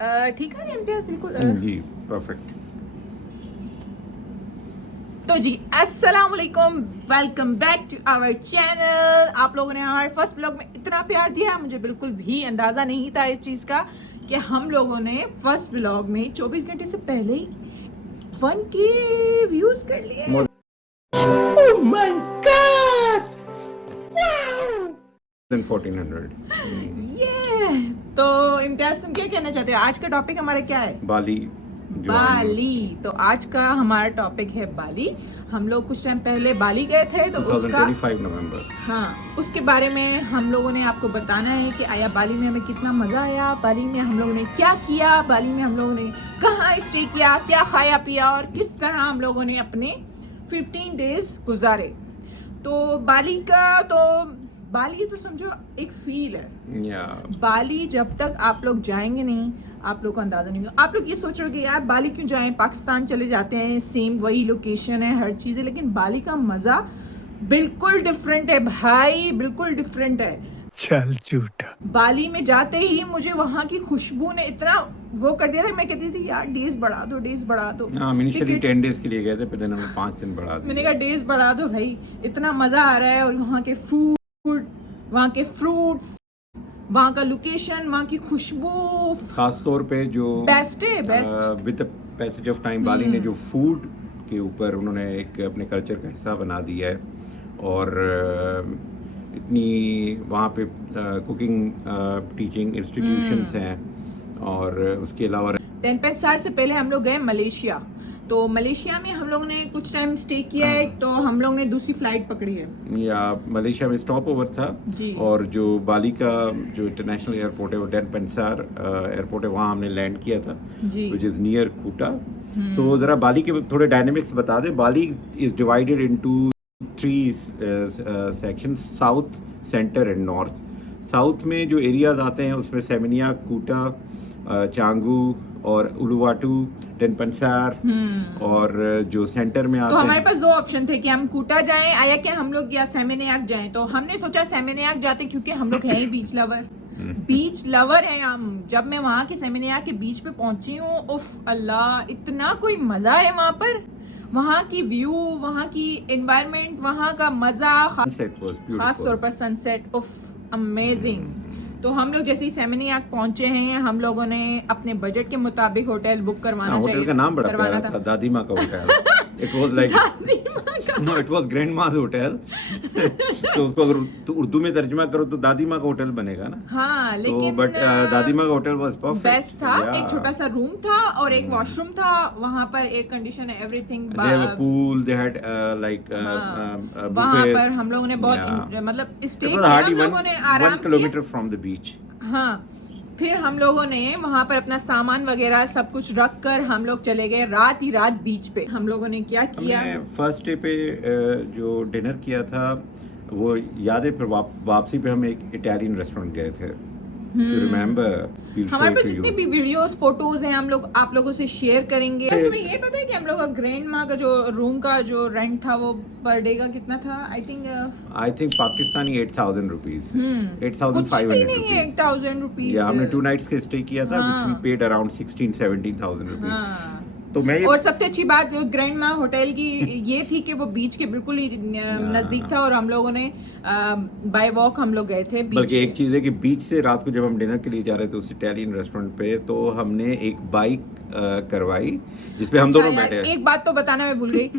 ठीक है इम्तियाज बिल्कुल जी परफेक्ट। तो जी अस्सलाम वालेकुम, welcome back to our channel. आप लोगों ने हमारे फर्स्ट ब्लॉग में इतना प्यार दिया, मुझे बिल्कुल भी अंदाज़ा नहीं था इस चीज़ का कि हम लोगों ने फर्स्ट ब्लॉग में 24 घंटे से पहले ही 1K व्यूज़ कर लिए। ओह माय गॉड, देन 1400 ये तो इम्तियाज तुम क्या कहना चाहते हो? आज का टॉपिक हमारा क्या है? बाली। जो बाली। तो आज का हमारा टॉपिक है बाली। हम लोग कुछ टाइम पहले बाली गए थे तो उसका 2025 नवंबर। हाँ, उसके बारे में हम लोगों ने आपको बताना है कि आया बाली में हमें कितना मज़ा आया, बाली में हम लोगों ने क्या किया, बाली में हम लोगों ने कहाँ स्टे किया, क्या खाया पिया और किस तरह हम लोगों ने अपने 15 डेज गुजारे। तो बाली तो समझो एक फील है। या बाली जब तक आप लोग जाएंगे नहीं, आप लोग को अंदाजा नहीं होगा। आप लोग ये सोच रहे हो कि यार बाली क्यों जाएं, पाकिस्तान चले जाते हैं, सेम वही लोकेशन है, हर चीज़ है, लेकिन बाली का मज़ा बिल्कुल डिफरेंट है भाई, बिल्कुल डिफरेंट है। चल झूठा। बाली में जाते ही मुझे वहाँ की खुशबू ने इतना वो कर दिया था, मैं कहती थी यार डेज बढ़ा दो, डेज बढ़ा दो। हम इनिशियली Tickets- 10 डेज के लिए गए थे, फिर हमने 5 दिन बढ़ा मैंने दिए। कहा डेज बढ़ा दो भाई, इतना मज़ा आ रहा है। और वहाँ के फूड, वहाँ के फ्रूट्स, वहाँ का लोकेशन, वहाँ की खुशबू खास तौर पे जो बेस्ट है, best. With the passage of time Bali ने जो फूड के ऊपर उन्होंने एक अपने कल्चर का हिस्सा बना दिया है। और इतनी वहाँ पे कुकिंग टीचिंग इंस्टीट्यूशंस हैं। और उसके अलावा टेनपेक्सार से पहले हम लोग गए मलेशिया। तो मलेशिया में हम लोग ने कुछ टाइम स्टे किया है, तो हम लोग ने दूसरी फ्लाइट पकड़ी है। या मलेशिया में स्टॉप ओवर था। जी। और जो बाली का जो इंटरनेशनल एयरपोर्ट है वो डेनपेंसार एयरपोर्ट है, वहाँ हमने लैंड किया था, जी। विच इज़ नियर कूटा। सो ज़रा बाली के थोड़े डायनेमिक्स बता दे। Bali is divided into 3 section, south, centre and north. साउथ में जो एरियाज आते हैं उसमें सेमिनिया, कूटा, चांगू और उलुवाटू, डेनपेंसार। और जो सेंटर में तो आते हमारे हैं पास दो ऑप्शन थे कि हम कूटा जाएं आया कि हम लोग या सेमिनियाक जाएं। तो हमने सोचा सेमिनियाक जाते, क्योंकि हम लोग हैं ही बीच लवर। बीच लवर है हम। जब मैं वहाँ के सेमिनियाक के बीच पे पहुंची हूँ, उफ अल्लाह, इतना कोई मजा है वहाँ पर। वहाँ की व्यू, वहाँ की एनवायरनमेंट, वहाँ का मजा, Sunset was beautiful. खास तौर पर सनसेट, उफ अमेजिंग। तो हम लोग जैसे ही सेमिनियाक पहुंचे हैं, हम लोगों ने अपने बजट के मुताबिक होटल बुक करवाना होटल चाहिए, का नाम बड़ा करवाना प्यारा था, दादी माँ का होटल। इट वाज लाइक दादी माँ का। नो, इट वाज ग्रैंड माँ होटल। तो उसको अगर तो उर्दू में तर्जुमा करो तो दादी माँ का होटल बनेगा ना। हाँ, तो लेकिन बट दादी माँ का होटल वाज परफेक्ट, बेस्ट था। एक छोटा सा रूम था और एक वॉशरूम था। वहाँ पर एयर कंडीशन है, everything. They have a pool, they had like वहाँ पर हम लोगों ने बहुत मतलब स्टे इट वाज किया, हार्डली हम लोगों ने आराम 1 किलोमीटर फ्रॉम द बीच। किया। हाँ, फिर हम लोगों ने वहाँ पर अपना सामान वगैरह सब कुछ रख कर हम लोग चले गए रात ही रात बीच पे। हम लोगों ने क्या किया, हमने फर्स्ट डे पे जो डिनर किया था वो याद है। फिर वापसी पे हम एक इटालियन रेस्टोरेंट गए थे, रिमेम्बर। हमारे पास जितने भी वीडियोस फोटोज हैं हम लोग आप लोगों से शेयर करेंगे। तुम्हें ये पता है कि हम लोग का ग्रैंड माँ का जो रूम का जो रेंट था वो पर डे का कितना था? आई थिंक पाकिस्तानी 8,000 रुपीज, कुछ 8,500 भी नहीं है, रुपीज। 1000 रुपीज। या हमने 2 नाइट्स के स्टे किया था, हाँ। which we paid around 16-17,000 rupees. हाँ। तो मैं और सबसे अच्छी बात ग्रैंड माँ होटल की ये थी कि वो बीच के बिल्कुल ही नजदीक था और हम लोगों ने बाय वॉक हम लोग गए थे बीच बल्कि पे। एक चीज़ है कि बीच से रात को जब हम डिनर के लिए जा रहे थे उस इटालियन रेस्टोरेंट पे, तो हमने एक बाइक करवाई जिसपे हम दोनों अच्छा यार, बैठे। एक बात तो बताना मैं भूल गई।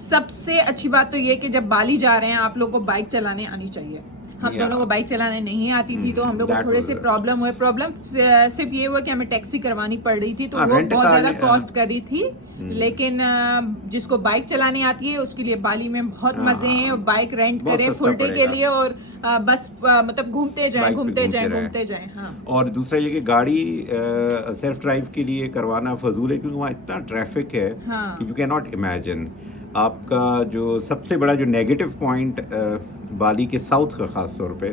सबसे अच्छी बात तो ये कि जब बाली जा रहे हैं आप लोग को बाइक चलाने आनी चाहिए। हम Yeah. दोनों को बाइक चलाने नहीं आती थी, तो हम लोग को that थोड़े was से it. प्रॉब्लम सिर्फ ये हुआ कि हमें टैक्सी करवानी पड़ रही थी, तो हाँ, वो rent बहुत car ज्यादा ले- कॉस्ट कर रही थी। लेकिन जिसको बाइक चलानी आती है उसके लिए बाली में बहुत हाँ, मजे हैं। और बाइक रेंट बहुत करें सस्ता फुल डे के पड़ेगा। लिए और बस मतलब घूमते जाएं, बाइक पे घूमते जाएं, रहें। घूमते जाएं। हाँ, और दूसरा ये कि गाड़ी सेल्फ ड्राइव के लिए करवाना फजूल है, क्योंकि वहाँ इतना ट्रैफिक है हाँ। कि यू कैन नॉट इमेजिन। आपका जो सबसे बड़ा जो नेगेटिव पॉइंट बाली के साउथ का ख़ास तौर पे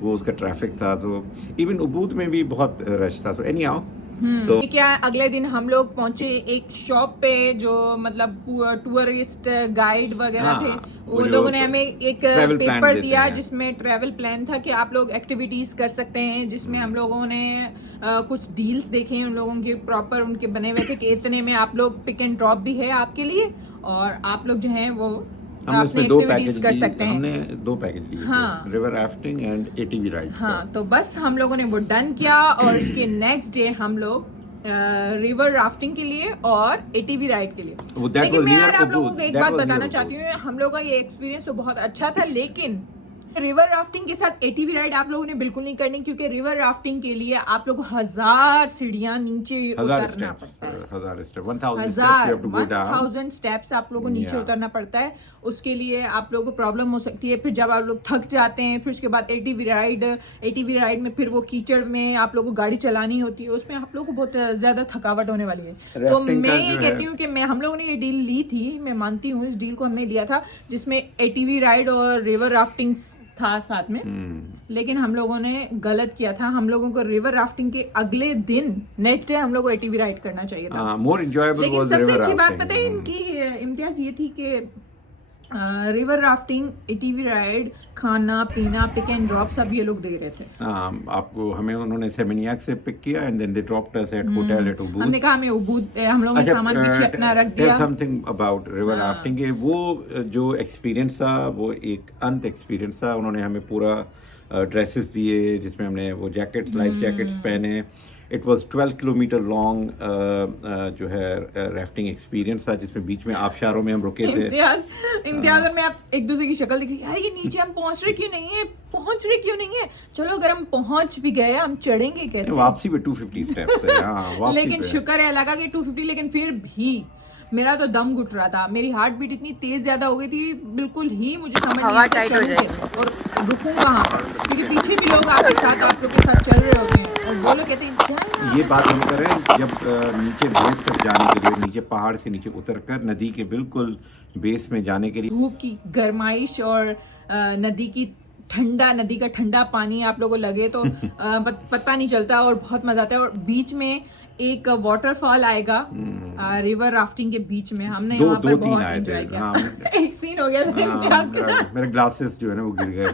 वो उसका ट्रैफिक था। तो इवन उबूद में भी बहुत रश था। तो एनी हाउ So क्या अगले दिन हम लोग पहुंचे एक शॉप पे जो मतलब टूरिस्ट गाइड वगैरह हाँ, थे, वो वो जो लोगों ने हमें एक travel plan पेपर देते दिया हैं। जिसमें ट्रैवल प्लान था कि आप लोग एक्टिविटीज कर सकते हैं, जिसमें हम लोगों ने कुछ डील्स देखे हैं उन लोगों के, प्रॉपर उनके बने हुए थे कि इतने में आप लोग पिक एंड ड्रॉप भी है आपके लिए और आप लोग जो हैं वो हमने अपनी उसमें दो एक्टिविटीज पैकेज कर सकते हैं। हमने दो पैकेज लिए हाँ। थे, river rafting and ATV ride का। हाँ, तो बस हम लोगों ने वो डन किया और उसके नेक्स्ट डे हम लोग रिवर राफ्टिंग के लिए और एटीवी राइड के लिए। वो that लेकिन was मैं near यार आप लोगों Ubud, को एक that बात was near बताना Ubud। चाहती हूँ, हम लोगों का ये एक्सपीरियंस तो बहुत अच्छा था, लेकिन रिवर राफ्टिंग के साथ एटीवी राइड आप लोगों ने बिल्कुल नहीं करनी, क्योंकि रिवर राफ्टिंग के लिए आप लोगों को 1000 सीढ़ियां नीचे उतरना पड़ता है। 1000 step 1000 steps you have to go down। 1000 steps आप लोगों को नीचे Yeah। उतरना पड़ता है। उसके लिए आप लोगों को प्रॉब्लम हो सकती है, फिर जब आप लोग थक जाते हैं, फिर उसके बाद एटीवी राइड में फिर वो कीचड़ में आप लोगों को गाड़ी चलानी होती है, उसमें आप लोगों को बहुत ज्यादा थकावट होने वाली है। तो Rafting का मैं ये जो कहती है- हूँ कि हम लोगों ने ये डील ली थी, मैं मानती हूँ इस डील को हमने लिया था, जिसमें एटीवी राइड और रिवर राफ्टिंग था साथ में, लेकिन हम लोगों ने गलत किया था। हम लोगों को रिवर राफ्टिंग के अगले दिन नेक्स्ट डे हम लोग को एटीवी राइड करना चाहिए था। मोर एंजॉयबल लेकिन वाज सबसे रिवर अच्छी बात राफ्टिंग। पता है इनकी इम्तियाज ये थी कि रिवर राफ्टिंग, एटीवी राइड, खाना पीना, पिक एंड ड्रॉप सब ये लोग दे रहे थे। आपको हमें उन्होंने सेमिनियाक से पिक किया and then they dropped us at hotel at Ubud. हमने कहा हमें उबूद, हम लोगों ने सामान पीछे अपना रख दिया। समथिंग अबाउट रिवर राफ्टिंग के वो जो एक्सपीरियंस था वो एक अंत एक्सपीरियंस था। उन्होंने हमें पूरा ड्रेसेस दिए जिसमें हमने वो जैकेट्स, लाइफ जैकेट्स पहने। इट वाज 12 किलोमीटर लॉन्ग जो है राफ्टिंग एक्सपीरियंस था, जिसमें बीच में आबशारों में हम रुके थे। इम्तियाज और मैं आप एक दूसरे की शक्ल देखी, यार ये नीचे हम पहुंच रहे क्यों नहीं है, चलो अगर हम पहुंच भी गए हम चढ़ेंगे कैसे। वापसी पे 250 स्टेप्स है। वापसी लेकिन पे। शुक्र है लगा कि 250, लेकिन फिर भी मेरा तो दम घुट रहा था, मेरी हार्ट बीट इतनी तेज ज्यादा हो गई थी, बिल्कुल ही मुझे समझ नहीं आता चलूं कैसे और रुकूं कहाँ पर, क्योंकि पीछे भी लोग आपके साथ, आप लोग के साथ चल रहे होते हैं और वो लोग कहते हैं चल। ये बात हम कर रहे हैं जब नीचे बेस तक जाने के लिए, नीचे पहाड़ से नीचे उतरकर नदी के बिल्कुल बेस में जाने के लिए, धूप की गरमाइश और नदी का ठंडा पानी आप लोगों को लगे तो पता नहीं चलता और बहुत मजा आता है। और बीच में एक वाटरफॉल आएगा रिवर राफ्टिंग के बीच में, हमने दो वहाँ पर तीन बहुत आए थे। एंजॉय किया। हाँ। एक सीन हो गया था इम्तियाज के साथ, मेरे ग्लासेस जो है ना वो गिर गए।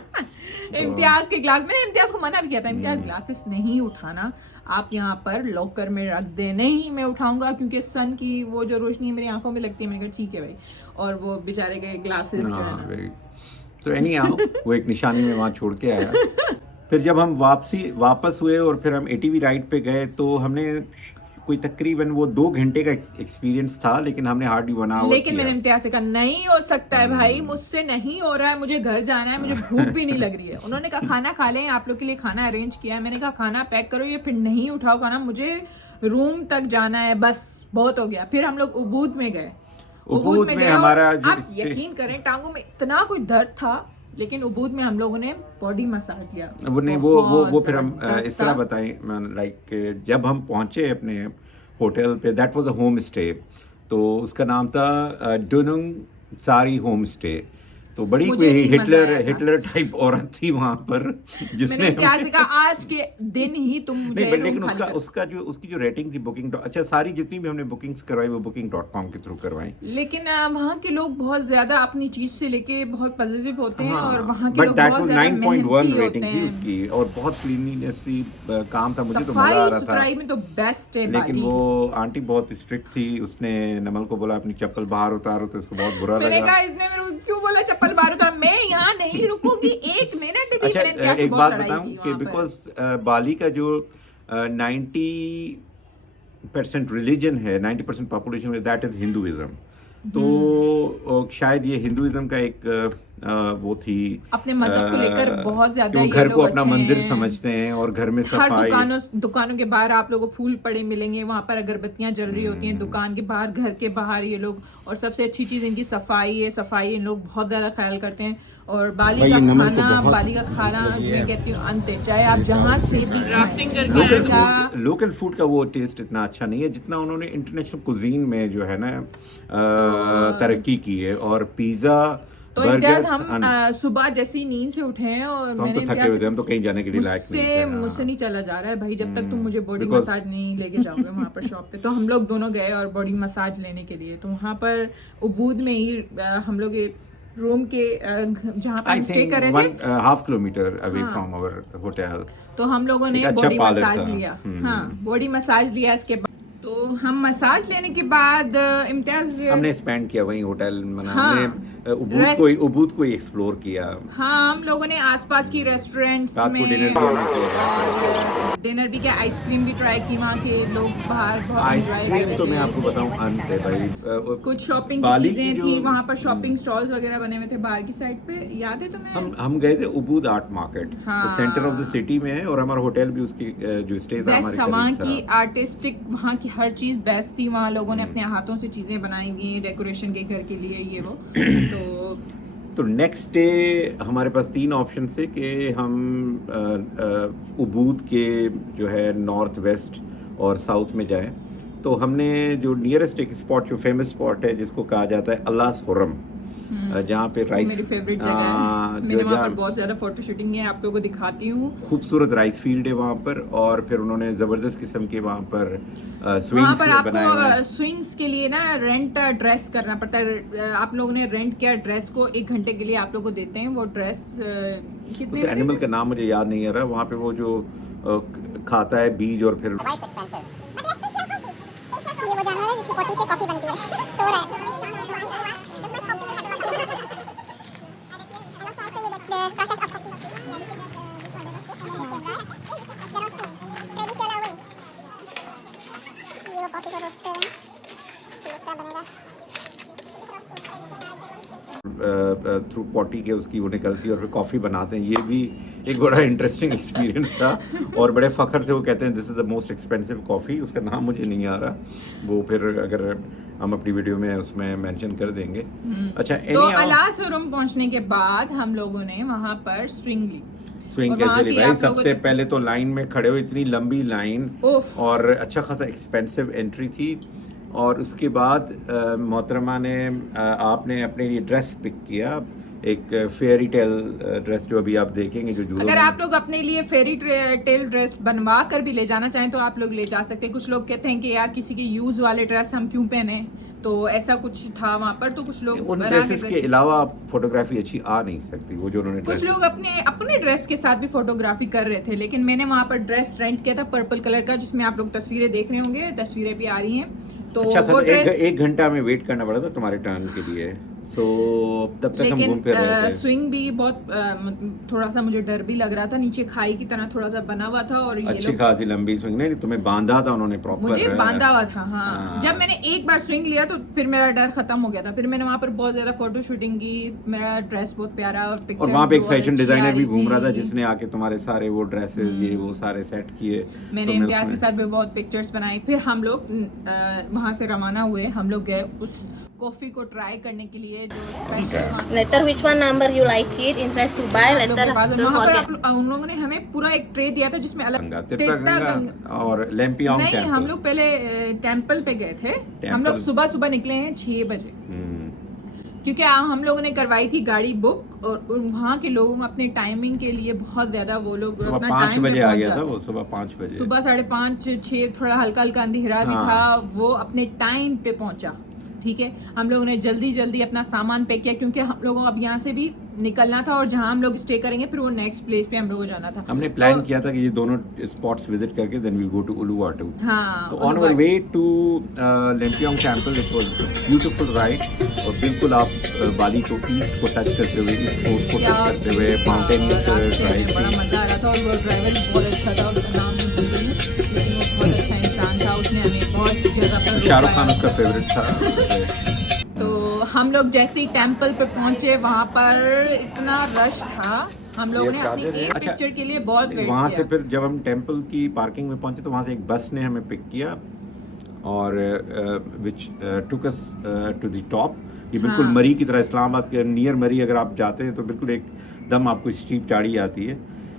इम्तियाज के ग्लास, मैंने इम्तियाज को मना भी किया था, इम्तियाज ग्लासेस नहीं उठाना, आप यहाँ पर लॉकर में रख दे। नहीं मैं उठाऊंगा क्योंकि सन की वो जो रोशनी मेरी आंखों में लगती है। मैंने कहा ठीक है भाई, और वो बेचारे के ग्लासेस जो है ना, तो एनीहाउ वो एक निशानी में वहाँ छोड़ के आया। फिर जब हम वापस हुए और फिर हम एटीवी राइड पे गए तो हमने कोई तकरीबन वो 2 घंटे का एक्सपीरियंस था, लेकिन हमने हार्डली 1 आवर लेकिन मैंने इम्तियाज से कहा नहीं हो सकता है भाई, मुझसे नहीं हो रहा है, मुझे घर जाना है, मुझे भूख भी नहीं लग रही है। उन्होंने कहा खाना खा लें, आप लोग के लिए खाना अरेंज किया है। मैंने कहा खाना पैक करो, ये फिर नहीं उठाओ खाना, मुझे रूम तक जाना है, बस बहुत हो गया। फिर हम लोग उबूद में गए। उबूद में गए हमारा और जो आप यकीन करें टांगों में इतना कोई दर्द था, लेकिन उबूद में हम लोगों ने बॉडी मसाज किया। वो नहीं वो फिर हम जबरदस्त इस तरह था। बताएं, लाइक जब हम पहुंचे अपने होटल पे, that was a home stay, तो उसका नाम था डुनुंग सारी होम स्टे। तो बड़ी मुझे कोई नहीं मजा आया था। हिटलर टाइप औरत थी वहां पर, जिसने मैंने इम्तियाज से कहा आज के दिन ही तुम मुझे नहीं, रूम लेकिन खाली कर। उसकी जो रेटिंग थी बुकिंग, अच्छा सारी जितनी भी हमने बुकिंग्स करवाई वो booking.com के थ्रू करवाई। लेकिन वहाँ के लोग बहुत ज्यादा अपनी चीज से लेके बहुत पॉजिटिव होते हैं, और वहाँ के बट लोग दैट बहुत वाज ज्यादा 9.1 मेहनती रेटिंग होते थी हैं। उसकी, और बहुत क्लीनलीनेस थी, काम था, मुझे तो मजा आ सफाई रहा था। सुथराई में तो बेस्ट है लेकिन बाली। वो आंटी बहुत स्ट्रिक्ट थी, उसने नमल को बोला अपनी चप्पल बाहर उतारो, तो उसको बहुत बुरा मैंने लगा। कहा इसने मेरे को क्यों बोला चप्पल बाहर उतार, मैं यहाँ नहीं रुकूंगी 1 मिनट भी। अच्छा मैंने इम्तियाज से एक बहुत बात लड़ाई बताऊं की कि वहाँ पर। बिकॉज बाली का जो 90% रिलीजन है, 90% पॉपुलेशन है, दैट इज हिंदुइज्म। तो शायद ये हिंदुइज्म का एक वो थी, अपने मजहब को लेकर बहुत ज्यादा वो ये घर को लोग अपना अच्छे मंदिर हैं। समझते हैं और घर में हर सफाई। दुकानों के बाहर आप लोगों को फूल पड़े मिलेंगे, वहां पर अगरबत्तियां जल रही होती हैं दुकान के बाहर, घर के बाहर ये लोग। और सबसे अच्छी चीज इनकी सफाई है, सफाई इन लोग बहुत ज्यादा ख्याल करते हैं। और बाली भाई का ये नमन को खाना, बहुत बाली का खाना मैं कहती हूँ अंत है, चाहे आप जहाँ से भी राफ्टिंग करके लोकल फूड का वो टेस्ट इतना अच्छा नहीं है जितना उन्होंने इंटरनेशनल कुजीन में जो है ना तरक्की की है। और पिज़्ज़ा तो इम्तियाज हम सुबह जैसी नींद से उठे हैं और तो हम तो थके हुए थे, हम तो कहीं जाने के लिए लायक नहीं थे। मुझसे नहीं चला जा रहा है भाई, जब तक तुम मुझे बॉडी मसाज नहीं लेके जाओगे वहाँ पर शॉप पे। तो हम लोग दोनों गए और बॉडी मसाज लेने के लिए, तो वहाँ पर उबूद में ही हम लोग रूम के जहाँ पर स्टे कर रहे थे 1.5 kilometre away from our hotel, तो हम लोगों ने बॉडी मसाज लिया। हाँ, बॉडी मसाज लिया। इसके बाद तो हम मसाज लेने के बाद इम्तियाज हमने स्पेंड किया वहीं होटल में। हाँ, हमने उबूद को एक्सप्लोर किया। हाँ, हम लोगों ने आसपास की रेस्टोरेंट्स में डिनर भी किया, आइसक्रीम भी ट्राई की। वहाँ के लोग बाहर बहुत आइसक्रीम तो मैं आपको बताऊं अंत है भाई। कुछ शॉपिंग की चीजें थी वहाँ पर, शॉपिंग स्टॉल्स वगैरह बने हुए थे बाहर की साइड पे, याद है तुम्हें? हम गए थे Ubud art market, centre of the city में है, और हमारा होटल भी उसकी जो स्टे था हमारे वहाँ की आर्टिस्टिक, वहाँ की हर चीज बेस्ट थी। वहाँ लोगों ने अपने हाथों से चीजें बनाई हुई डेकोरेशन के घर के लिए, ये वो। तो नेक्स्ट डे हमारे पास 3 ऑप्शन थे कि हम उबूद के जो है नॉर्थ वेस्ट और साउथ में जाएं। तो हमने जो नियरेस्ट एक स्पॉट, जो फेमस स्पॉट है जिसको कहा जाता है अल्लास हुर्रम, जहाँ पे राइस, मेरी फेवरेट जगह है। मैंने वहाँ पर बहुत ज्यादा फोटो शूटिंग है, आप लोगों को दिखाती हूँ। खूबसूरत राइस फील्ड है वहाँ पर, और फिर उन्होंने जबरदस्त किस्म के वहाँ पर स्विंग्स आपको स्विंग्स के लिए ना रेंट ड्रेस करना पड़ता है। आप लोगों ने रेंट किया ड्रेस को, 1 घंटे के लिए आप लोगों को देते हैं वो ड्रेस। कितने एनिमल का नाम मुझे याद नहीं आ रहा, वहाँ पे वो जो खाता है बीज और फिर थ्रू पॉटी के उसकी वो निकलती है और फिर कॉफ़ी बनाते हैं। ये भी एक बड़ा इंटरेस्टिंग एक्सपीरियंस था, और बड़े फ़ख्र से वो कहते हैं this is the most expensive coffee. उसका नाम मुझे नहीं आ रहा, वो फिर अगर हम अपनी वीडियो में उसमें मेंशन कर देंगे। अच्छा, तो अल्लास हुर्रम पहुंचने के बाद हम लोगों ने वहाँ पर स्विंग ली। स्विंग कैसे ली भाई? सबसे पहले तो लाइन में खड़े हो, इतनी लंबी लाइन, और अच्छा खासा एक्सपेंसिव एंट्री थी। और उसके बाद मोहतरमा ने आपने अपने लिए ड्रेस पिक किया, एक फेयरी टेल ड्रेस जो अभी आप देखेंगे जो अगर आप लोग अपने लिए फेरी टेल ड्रेस बनवा कर भी ले जाना चाहें तो आप लोग ले जा सकते हैं। कुछ लोग कहते हैं कि यार किसी के यूज वाले ड्रेस हम क्यों पहने, तो ऐसा कुछ था वहाँ पर। तो कुछ लोग उन ड्रेसेस के अलावा फोटोग्राफी अच्छी आ नहीं सकती, वो जो उन्होंने कुछ लोग अपने ड्रेस के साथ भी फोटोग्राफी कर रहे थे। लेकिन मैंने वहाँ पर ड्रेस रेंट किया था पर्पल कलर का, जिसमें आप लोग तस्वीरें देख रहे होंगे, तस्वीरें भी आ रही हैं। तो अच्छा, वो एक घंटा हमें वेट करना पड़ा था तुम्हारे टर्न के लिए, सो तब तक हम घूम फिर रहे थे। स्विंग भी बहुत थोड़ा सा मुझे डर भी लग रहा था, नीचे खाई की तरह थोड़ा सा बना हुआ था, और ये अच्छी खासी लंबी स्विंग नहीं, तुम्हें बांधा था उन्होंने प्रॉपर, मुझे बांधा हुआ था। हाँ, जब मैंने एक बार स्विंग लिया तो फिर मेरा डर खत्म हो गया था। फिर मैंने वहाँ पर बहुत ज्यादा फोटो शूटिंग की, मेरा ड्रेस बहुत प्यारा, और पिक्चर, और वहाँ पे एक फैशन डिजाइनर भी घूम रहा था जिसने आके तुम्हारे सारे वो ड्रेसेस ये वो सारे सेट किए। मैंने इम्तियाज के साथ भी बहुत पिक्चर्स बनाई। फिर हम लोग वहाँ से रवाना हुए, हम लोग गए उस कॉफी को ट्राई करने के लिए जो special. Later which one number you like it, interest to buy, later don't forget. उन लोगों ने हमें पूरा एक ट्रे दिया था जिसमें अलग गंगा और लैम्पियोंग नहीं, हम लोग पहले टेंपल पे गए थे। हम लोग सुबह निकले हैं 6 बजे, क्योंकि हम लोगों ने करवाई थी गाड़ी बुक, और वहाँ के लोगों अपने टाइमिंग के लिए बहुत ज्यादा वो लोग अपना 5 बजे आ गया था वो, सुबह 5 बजे, सुबह 5:30 6 थोड़ा हल्का हल्का अंधेरा भी था, वो अपने टाइम पे पहुंचा। ठीक है, हम लोगों ने जल्दी अपना सामान पैक किया, क्योंकि हम लोगों को अब यहाँ से भी निकलना था, और जहाँ हम लोग स्टे करेंगे फिर वो नेक्स्ट प्लेस पे हम लोगों को जाना था। हमने प्लान किया था कि ये दोनों स्पॉट्स विजिट करके then we'll go to Uluwatu. हाँ, तो on our way to Lempuyang temple, it was beautiful ride, और बिल्कुल आप बाली को ईस्ट को टच करते हुए, ईस्ट कोस्ट को टच करते हुए माउंटेनियस ड्राइव, बड़ा मजा आ रहा था। और वो ड्राइवर भी बहुत अच्छा था, उसका नाम नहीं भूल रही, लेकिन वो बहुत अच्छा इंसान था, उसने हमें बहुत जगह पर शाहरुख खान उसका फेवरेट था। तो हम लोग जैसे ही टेंपल पे पहुंचे, वहाँ पर इतना रश था, हम लोगों ने अपनी एक पिक्चर के लिए बहुत वेट किया। वहाँ से फिर जब हम टेंपल की पार्किंग में पहुंचे तो वहाँ से एक बस ने हमें पिक किया, और विच टुक अस टू द टॉप। ये बिल्कुल मरी की तरह, इस्लामाबाद के नियर मरी अगर आप जाते हैं तो बिल्कुल एकदम आपको स्टीप चढ़ाई आती है।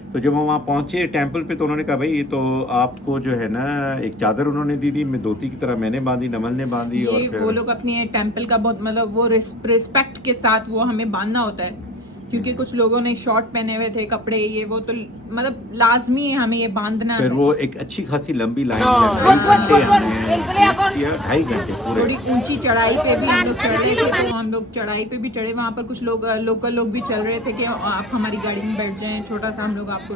तो जब हम वहाँ पहुंचे टेंपल पे तो उन्होंने कहा भाई ये तो आपको जो है ना एक चादर उन्होंने दी थी, मैं धोती की तरह मैंने बांधी, नमल ने बांधी। ये और फिर वो लोग अपनी टेंपल का बहुत मतलब वो रिस्पेक्ट के साथ वो हमें बांधना होता है, क्योंकि कुछ लोगों ने शॉर्ट पहने हुए थे कपड़े, ये वो तो मतलब लाजमी है हमें ये बांधना फिर है। वो एक अच्छी खासी लंबी लाइन हाँ। है, 2.5 घंटे पूरे। थोड़ी ऊंची चढ़ाई पे भी हम लोग चढ़ रहे थे, तो हम लोग चढ़ाई पे भी चढ़े, वहाँ पर कुछ लोग लोकल लोग भी चल रहे थे कि आप हमारी गाड़ी में बैठ जाएं, छोटा सा हम लोग आपको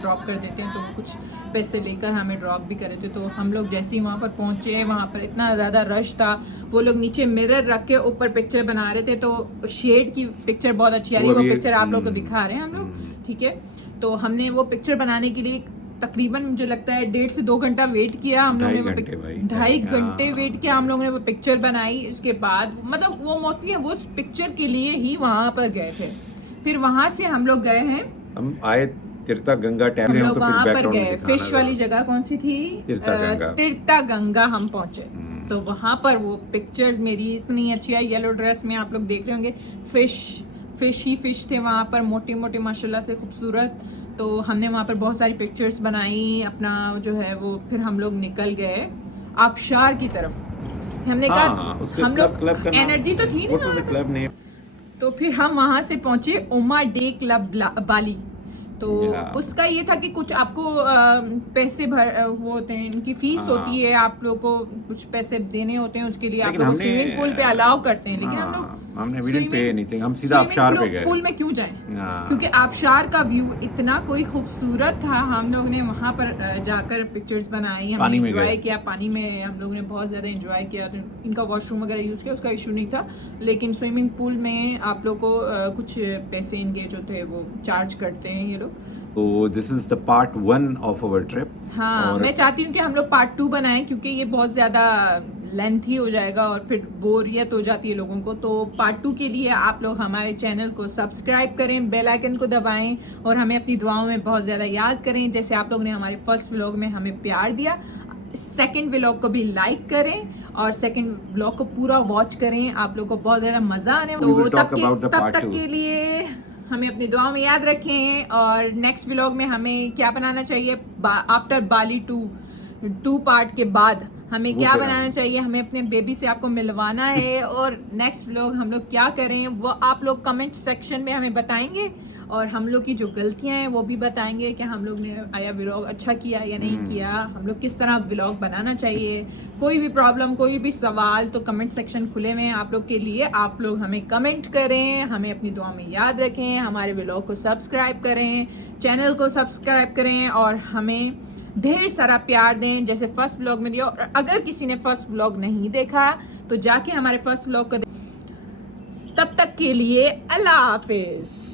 ड्रॉप कर देते हैं, तो वो कुछ पैसे लेकर हमें ड्रॉप भी करे थे। तो हम लोग जैसे ही वहाँ पर पहुँचे, वहाँ पर इतना ज़्यादा रश था, वो लोग नीचे मिरर रख के ऊपर पिक्चर बना रहे थे, तो शेड की पिक्चर बहुत अच्छी आ रही है, वो पिक्चर आप लोग को दिखा रहे हैं हम लोग, ठीक है। तो हमने वो पिक्चर बनाने के लिए तकरीबन मुझे लगता है 1.5 से 2 घंटा वेट किया हम लोगों ने, वो 2.5 घंटे वेट किया हम लोगों ने, वो पिक्चर बनाई। इसके बाद मतलब वो मोस्टली वो पिक्चर के लिए ही वहाँ पर गए थे। फिर वहाँ से हम लोग गए हैं, हम आए तीर्था गंगा हम टैम लोग वहाँ पर गए, फिश वाली जगह कौन सी थी, तीर्था गंगा हम पहुंचे। तो वहाँ पर वो पिक्चर्स मेरी इतनी अच्छी है, येलो ड्रेस में आप लोग देख रहे होंगे, फिश ही फिश थे वहाँ पर, मोटे मोटे माशाल्लाह से खूबसूरत। तो हमने वहाँ पर बहुत सारी पिक्चर्स बनाई अपना जो है वो। फिर हम लोग निकल गए आबशार की तरफ। हमने कहा हम लोग एनर्जी तो थी ना क्लब ने। तो फिर हम वहाँ से पहुँचे ओमा डे क्लब बाली। तो उसका ये था कि कुछ आपको पैसे वो होते हैं, इनकी फीस होती है, आप लोग को कुछ पैसे देने होते हैं, उसके लिए आप लोग स्विमिंग पूल पे अलाउ करते हैं, लेकिन हम लोग हम सीधा आबशार पे गए। पूल में क्यों जाएं? क्योंकि आबशार का व्यू इतना कोई खूबसूरत था, हम लोग ने वहाँ पर जाकर पिक्चर्स बनाई, हमने एंजॉय किया, पानी में हम लोग ने बहुत ज़्यादा एंजॉय किया। इनका वॉशरूम वगैरह यूज़ किया, उसका इशू नहीं था, लेकिन स्विमिंग पूल में आप लोग को कुछ पैसे इनके जो थे वो चार्ज करते हैं ये लोग। तो this is the part 1 of our trip. हाँ, मैं चाहती हूँ कि हम लोग पार्ट 2 बनाएं, क्योंकि ये बहुत ज़्यादा लेंथी हो जाएगा और फिर बोरियत हो जाती है लोगों को। तो पार्ट 2 के लिए आप लोग हमारे चैनल को सब्सक्राइब करें, बेल आइकन को दबाएं और हमें अपनी दुआओं में बहुत ज़्यादा याद करें, जैसे आप लोग ने हमारे फर्स्ट व्लॉग में हमें प्यार दिया। सेकंड व्लॉग को भी लाइक करें और सेकंड व्लॉग को पूरा वॉच करें, आप लोग को बहुत ज़्यादा मज़ा आने वाला। तो तब तक के लिए हमें अपनी दुआ में याद रखें। और नेक्स्ट व्लॉग में हमें क्या बनाना चाहिए, आफ्टर बाली 2 पार्ट के बाद हमें क्या बनाना चाहिए, हमें अपने बेबी से आपको मिलवाना है, और नेक्स्ट व्लॉग हम लोग क्या करें वो आप लोग कमेंट सेक्शन में हमें बताएंगे, और हम लोग की जो गलतियां हैं वो भी बताएंगे कि हम लोग ने आया व्लॉग अच्छा किया या नहीं किया, हम लोग किस तरह व्लॉग बनाना चाहिए। कोई भी प्रॉब्लम, कोई भी सवाल, तो कमेंट सेक्शन खुले हुए हैं आप लोग के लिए। आप लोग हमें कमेंट करें, हमें अपनी दुआ में याद रखें, हमारे व्लॉग को सब्सक्राइब करें, चैनल को सब्सक्राइब करें और हमें ढेर सारा प्यार दें जैसे फर्स्ट व्लॉग में दिया। और अगर किसी ने फर्स्ट व्लॉग नहीं देखा तो जाके हमारे फर्स्ट व्लॉग को तब तक के लिए अल्लाह हाफिज।